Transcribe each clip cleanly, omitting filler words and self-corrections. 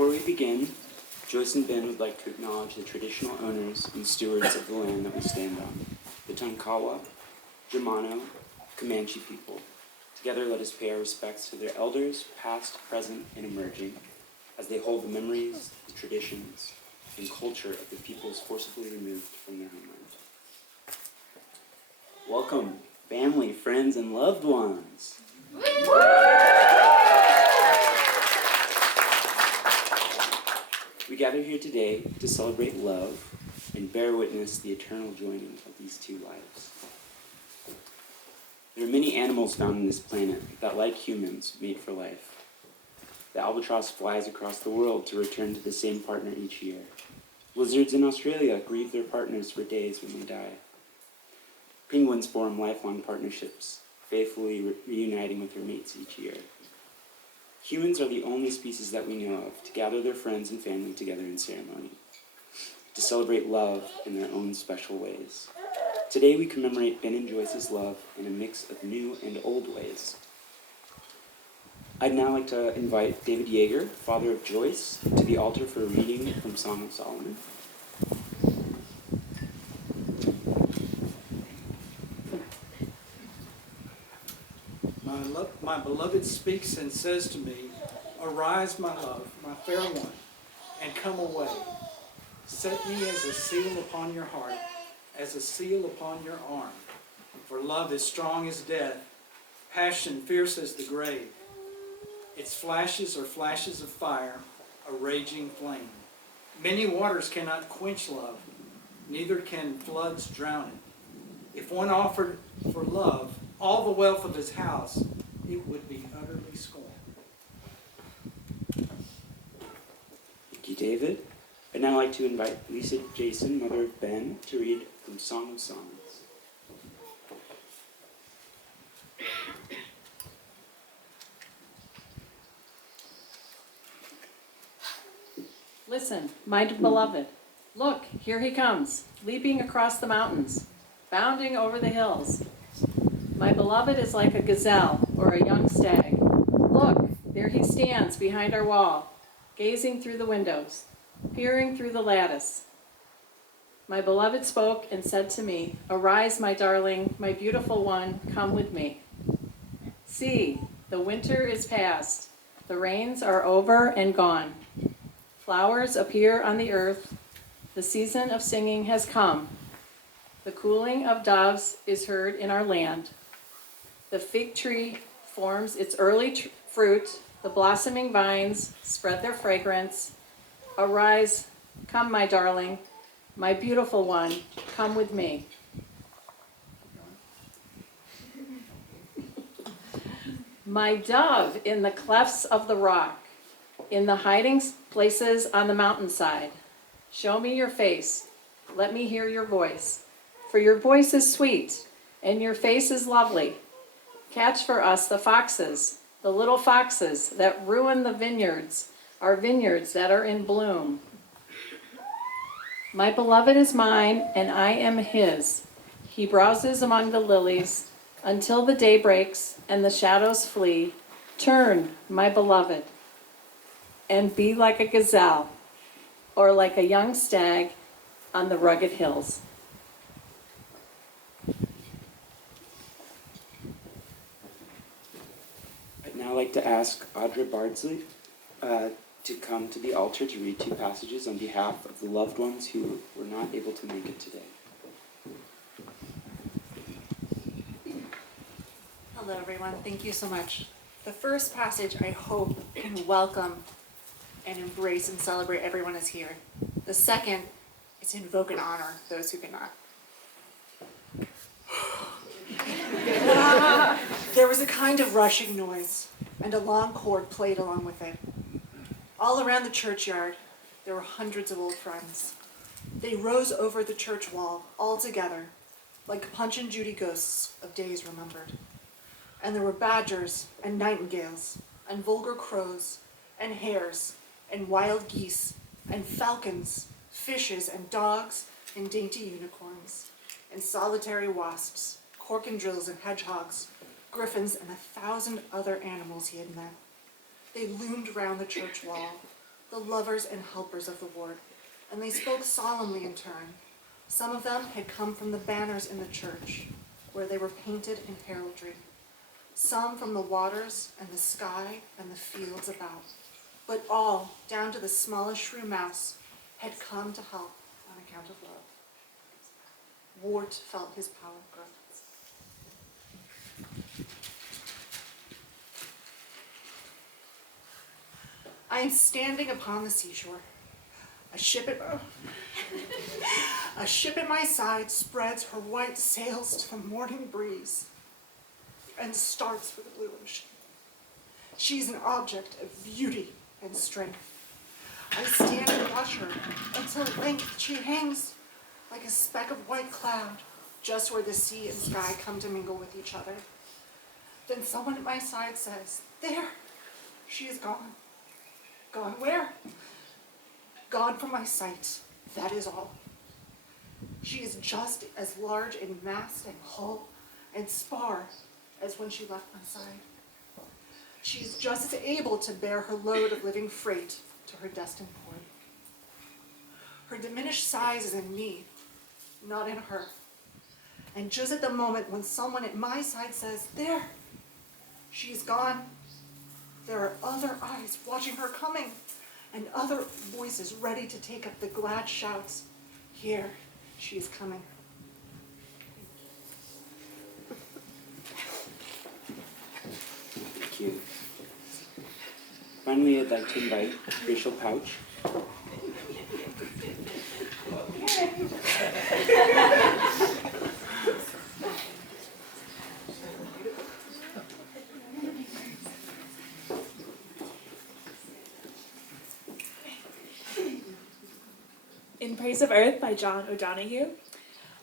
Before we begin, Joyce and Ben would like to acknowledge the traditional owners and stewards of the land that we stand on, the Tonkawa, Germano, Comanche people. Together, let us pay our respects to their elders, past, present, and emerging, as they hold the memories, the traditions, and culture of the peoples forcibly removed from their homeland. Welcome, family, friends, and loved ones. We gather here today to celebrate love and bear witness the eternal joining of these two lives. There are many animals found on this planet that, like humans, mate for life. The albatross flies across the world to return to the same partner each year. Lizards in Australia grieve their partners for days when they die. Penguins form lifelong partnerships, faithfully reuniting with their mates each year. Humans are the only species that we know of to gather their friends and family together in ceremony, to celebrate love in their own special ways. Today we commemorate Ben and Joyce's love in a mix of new and old ways. I'd now like to invite David Yeager, father of Joyce, to the altar for a reading from Song of Solomon. My beloved speaks and says to me, "Arise, my love, my fair one, and come away. Set me as a seal upon your heart, as a seal upon your arm. For love is strong as death, passion fierce as the grave. Its flashes are flashes of fire, a raging flame. Many waters cannot quench love, neither can floods drown it. If one offered for love all the wealth of his house, it would be utterly scorned." Thank you, David. I'd now like to invite Lisa Jason, mother of Ben, to read from Song of Songs. Listen, my beloved, look, here he comes, leaping across the mountains, bounding over the hills. My beloved is like a gazelle or a young stag. Look, there he stands behind our wall, gazing through the windows, peering through the lattice. My beloved spoke and said to me, "Arise, my darling, my beautiful one, come with me. See, the winter is past, the rains are over and gone. Flowers appear on the earth, the season of singing has come. The cooing of doves is heard in our land. The fig tree forms its early fruit, the blossoming vines spread their fragrance. Arise, come, my darling, my beautiful one, come with me." My dove in the clefts of the rock, in the hiding places on the mountainside, show me your face, let me hear your voice, for your voice is sweet, and your face is lovely. Catch for us the foxes, the little foxes that ruin the vineyards, our vineyards that are in bloom. My beloved is mine, and I am his. He browses among the lilies until the day breaks and the shadows flee. Turn, my beloved, and be like a gazelle or like a young stag on the rugged hills. I'd now like to ask Audra Bardsley to come to the altar to read two passages on behalf of the loved ones who were not able to make it today. Hello, everyone. Thank you so much. The first passage, I hope, can welcome and embrace and celebrate everyone is here. The second is invoke and honor those who cannot. There was a kind of rushing noise, and a long chord played along with it. All around the churchyard, there were hundreds of old friends. They rose over the church wall, all together, like Punch and Judy ghosts of days remembered. And there were badgers and nightingales and vulgar crows and hares and wild geese and falcons, fishes and dogs and dainty unicorns and solitary wasps, corkendrills and hedgehogs, griffins and 1,000 other animals he had met. They loomed round the church wall, the lovers and helpers of the ward, and they spoke solemnly in turn. Some of them had come from the banners in the church, where they were painted in heraldry. Some from the waters and the sky and the fields about. But all, down to the smallest shrew mouse, had come to help on account of love. Wart felt his power grow. I am standing upon the seashore. A ship at my side spreads her white sails to the morning breeze and starts for the blue ocean. She's an object of beauty and strength. I stand and watch her until at length she hangs like a speck of white cloud just where the sea and sky come to mingle with each other. Then someone at my side says, "There, she is gone." Gone where? Gone from my sight, that is all. She is just as large in mast and hull and spar as when she left my side. She is just as able to bear her load of living freight to her destined port. Her diminished size is in me, not in her. And just at the moment when someone at my side says, "There, she is gone," there are other eyes watching her coming, and other voices ready to take up the glad shouts. "Here, she is coming." Thank you. Finally, I'd like to invite Rachel Pouch. In Praise of Earth by John O'Donoghue.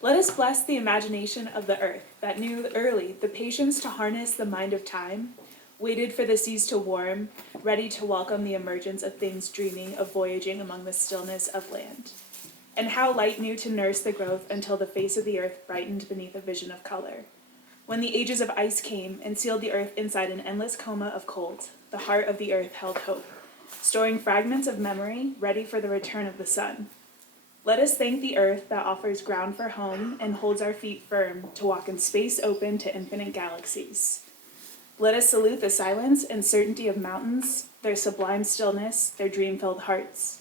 Let us bless the imagination of the earth that knew early the patience to harness the mind of time, waited for the seas to warm, ready to welcome the emergence of things dreaming of voyaging among the stillness of land. And how light knew to nurse the growth until the face of the earth brightened beneath a vision of color. When the ages of ice came and sealed the earth inside an endless coma of cold, the heart of the earth held hope, storing fragments of memory ready for the return of the sun. Let us thank the earth that offers ground for home and holds our feet firm to walk in space open to infinite galaxies. Let us salute the silence and certainty of mountains, their sublime stillness, their dream-filled hearts.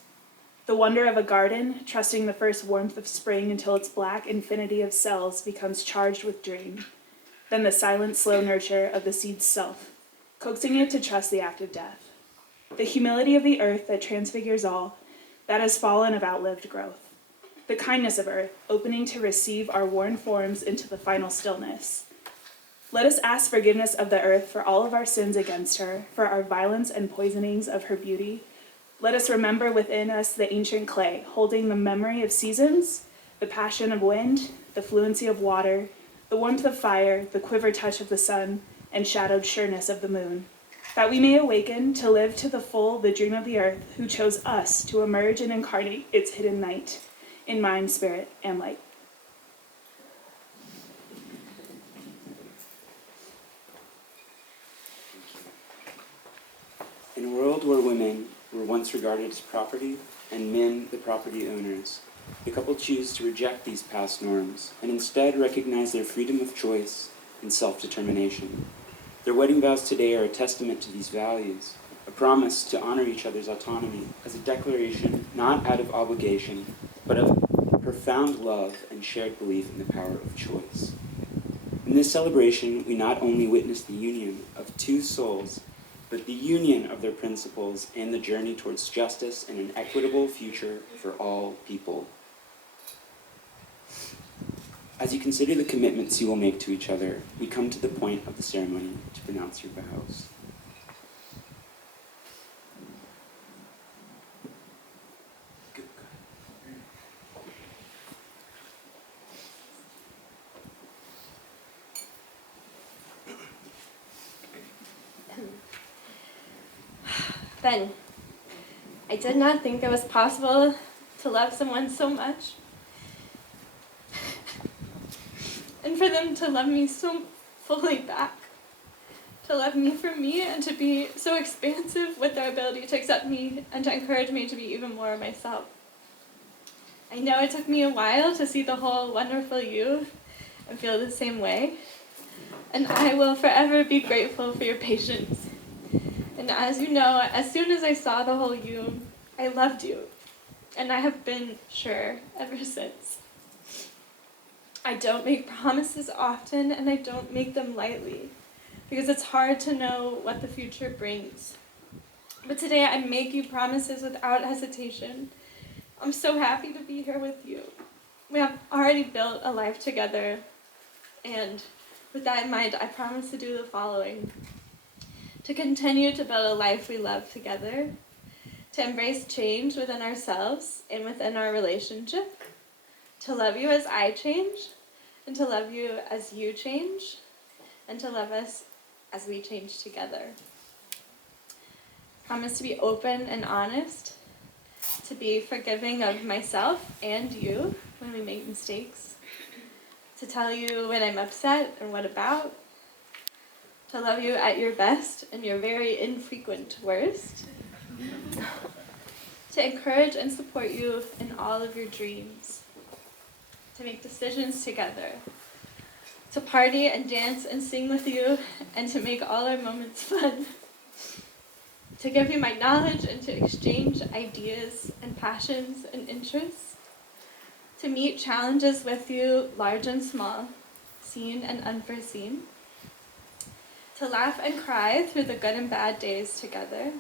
The wonder of a garden, trusting the first warmth of spring until its black infinity of cells becomes charged with dream. Then the silent, slow nurture of the seed's self, coaxing it to trust the act of death. The humility of the earth that transfigures all, that has fallen of outlived growth. The kindness of earth, opening to receive our worn forms into the final stillness. Let us ask forgiveness of the earth for all of our sins against her, for our violence and poisonings of her beauty. Let us remember within us the ancient clay, holding the memory of seasons, the passion of wind, the fluency of water, the warmth of fire, the quiver touch of the sun, and shadowed sureness of the moon, that we may awaken to live to the full the dream of the earth, who chose us to emerge and incarnate its hidden night, in mind, spirit, and light. In a world where women were once regarded as property and men the property owners, the couple choose to reject these past norms and instead recognize their freedom of choice and self-determination. Their wedding vows today are a testament to these values, a promise to honor each other's autonomy as a declaration not out of obligation, but of profound love and shared belief in the power of choice. In this celebration, we not only witness the union of two souls, but the union of their principles and the journey towards justice and an equitable future for all people. As you consider the commitments you will make to each other, we come to the point of the ceremony to pronounce your vows. Ben, I did not think it was possible to love someone so much. And for them to love me so fully back. to love me for me and to be so expansive with their ability to accept me and to encourage me to be even more myself. I know it took me a while to see the whole wonderful you and feel the same way, and I will forever be grateful for your patience. And as you know, as soon as I saw the whole you, I loved you, and I have been sure ever since. I don't make promises often, and I don't make them lightly, because it's hard to know what the future brings. But today I make you promises without hesitation. I'm so happy to be here with you. We have already built a life together, and with that in mind, I promise to do the following. To continue to build a life we love together, to embrace change within ourselves and within our relationship, to love you as I change, and to love you as you change, and to love us as we change together. Promise to be open and honest, to be forgiving of myself and you when we make mistakes, to tell you when I'm upset and what about, to love you at your best and your very infrequent worst, to encourage and support you in all of your dreams, to make decisions together, to party and dance and sing with you, and to make all our moments fun, to give you my knowledge and to exchange ideas and passions and interests, to meet challenges with you, large and small, seen and unforeseen, to laugh and cry through the good and bad days together,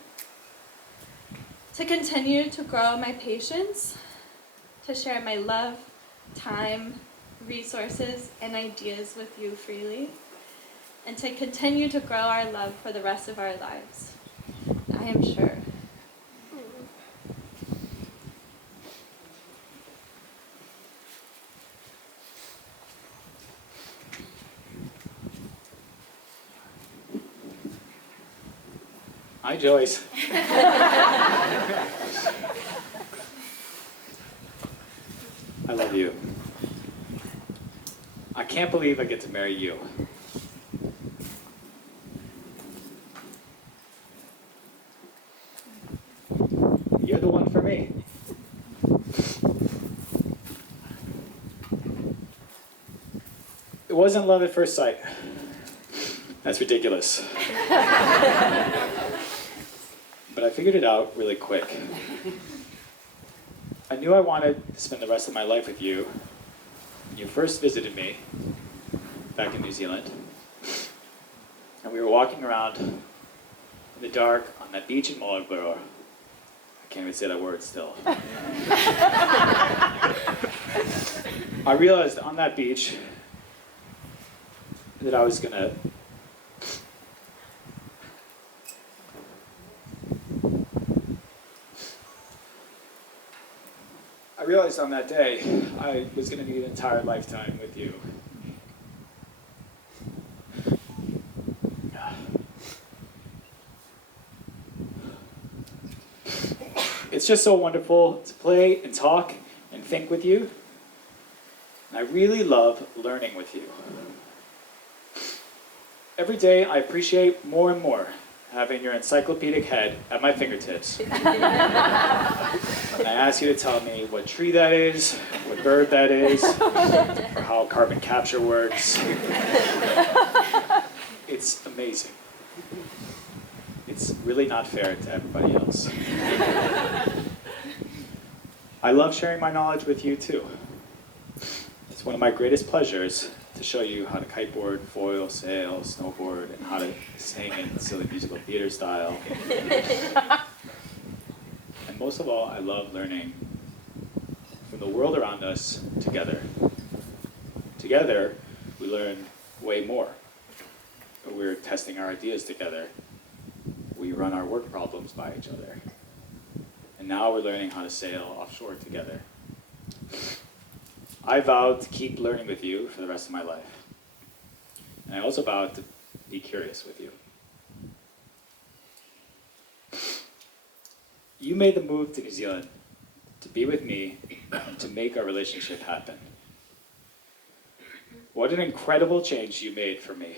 to continue to grow my patience, to share my love, time, resources, and ideas with you freely, and to continue to grow our love for the rest of our lives. I am sure. Hi, Joyce. I love you. I can't believe I get to marry you. You're the one for me. It wasn't love at first sight. That's ridiculous. But I figured it out really quick. I knew I wanted to spend the rest of my life with you when you first visited me back in New Zealand. And we were walking around in the dark on that beach in Marlborough. I can't even say that word still. I realized on that beach that I was gonna on that day I was going to need an entire lifetime with you. It's just so wonderful to play and talk and think with you. And I really love learning with you. Every day I appreciate more and more having your encyclopedic head at my fingertips. And I ask you to tell me what tree that is, what bird that is, or how carbon capture works. It's amazing. It's really not fair to everybody else. I love sharing my knowledge with you too. It's one of my greatest pleasures to show you how to kiteboard, foil, sail, snowboard, and how to sing in silly musical theater style. And most of all, I love learning from the world around us together. Together, we learn way more. We're testing our ideas together. We run our work problems by each other. And now we're learning how to sail offshore together. I vowed to keep learning with you for the rest of my life. And I also vowed to be curious with you. You made the move to New Zealand to be with me and to make our relationship happen. What an incredible change you made for me.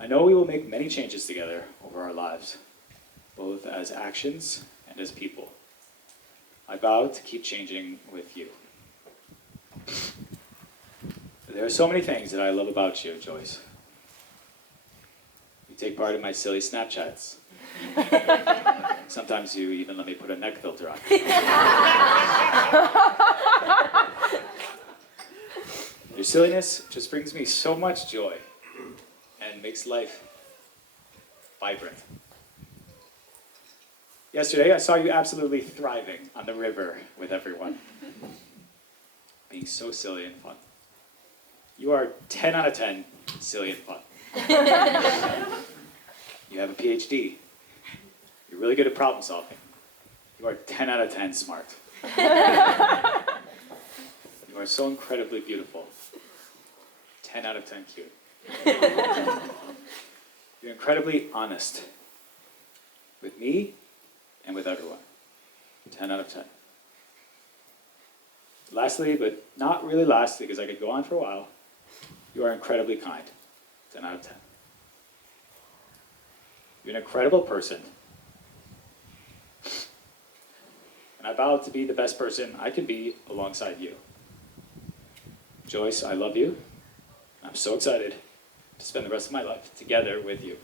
I know we will make many changes together over our lives, both as actions and as people. I vow to keep changing with you. There are so many things that I love about you, Joyce. You take part in my silly Snapchats. Sometimes you even let me put a neck filter on. Your silliness just brings me so much joy and makes life vibrant. Yesterday, I saw you absolutely thriving on the river with everyone, being so silly and fun. You are 10 out of 10 silly and fun. You have a PhD. You're really good at problem solving. You are 10 out of 10 smart. You are so incredibly beautiful. 10 out of 10 cute. You're incredibly honest with me and with everyone. 10 out of 10. Lastly, but not really lastly, because I could go on for a while, you are incredibly kind. 10 out of 10. You're an incredible person. And I vow to be the best person I can be alongside you. Joyce, I love you. I'm so excited to spend the rest of my life together with you.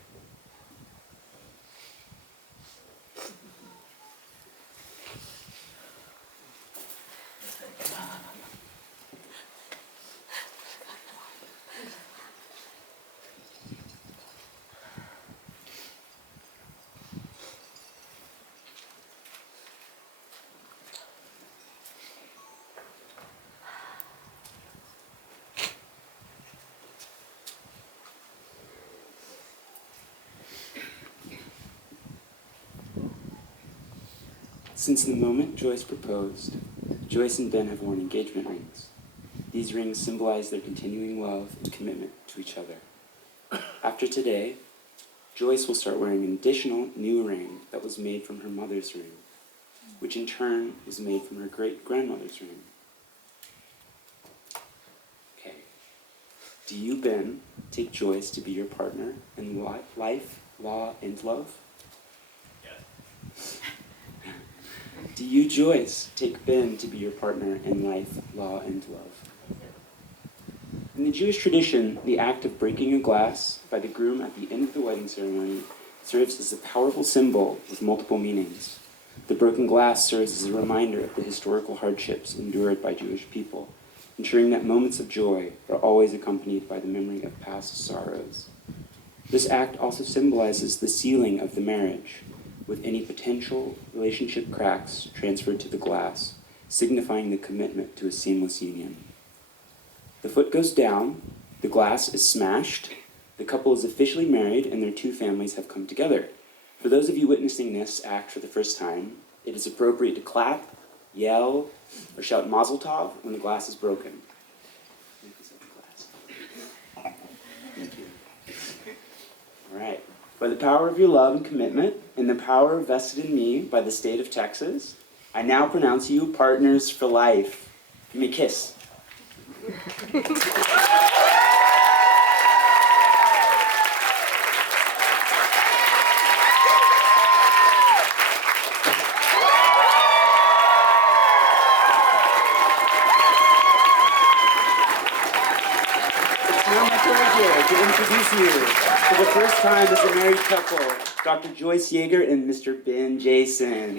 Since the moment Joyce proposed, Joyce and Ben have worn engagement rings. These rings symbolize their continuing love and commitment to each other. After today, Joyce will start wearing an additional new ring that was made from her mother's ring, which in turn was made from her great-grandmother's ring. Okay. Do you, Ben, take Joyce to be your partner in life, law, and love? Do you, Joyce, take Ben to be your partner in life, law, and love? In the Jewish tradition, the act of breaking a glass by the groom at the end of the wedding ceremony serves as a powerful symbol with multiple meanings. The broken glass serves as a reminder of the historical hardships endured by Jewish people, ensuring that moments of joy are always accompanied by the memory of past sorrows. This act also symbolizes the sealing of the marriage, with any potential relationship cracks transferred to the glass, signifying the commitment to a seamless union. The foot goes down, the glass is smashed, the couple is officially married, and their two families have come together. For those of you witnessing this act for the first time, it is appropriate to clap, yell, or shout Mazel Tov when the glass is broken. Thank you. All right. By the power of your love and commitment, and the power vested in me by the state of Texas, I now pronounce you partners for life. Give me a kiss. Now my pleasure to introduce you for the first time as a married couple, Dr. Joyce Yeager and Mr. Ben Jason.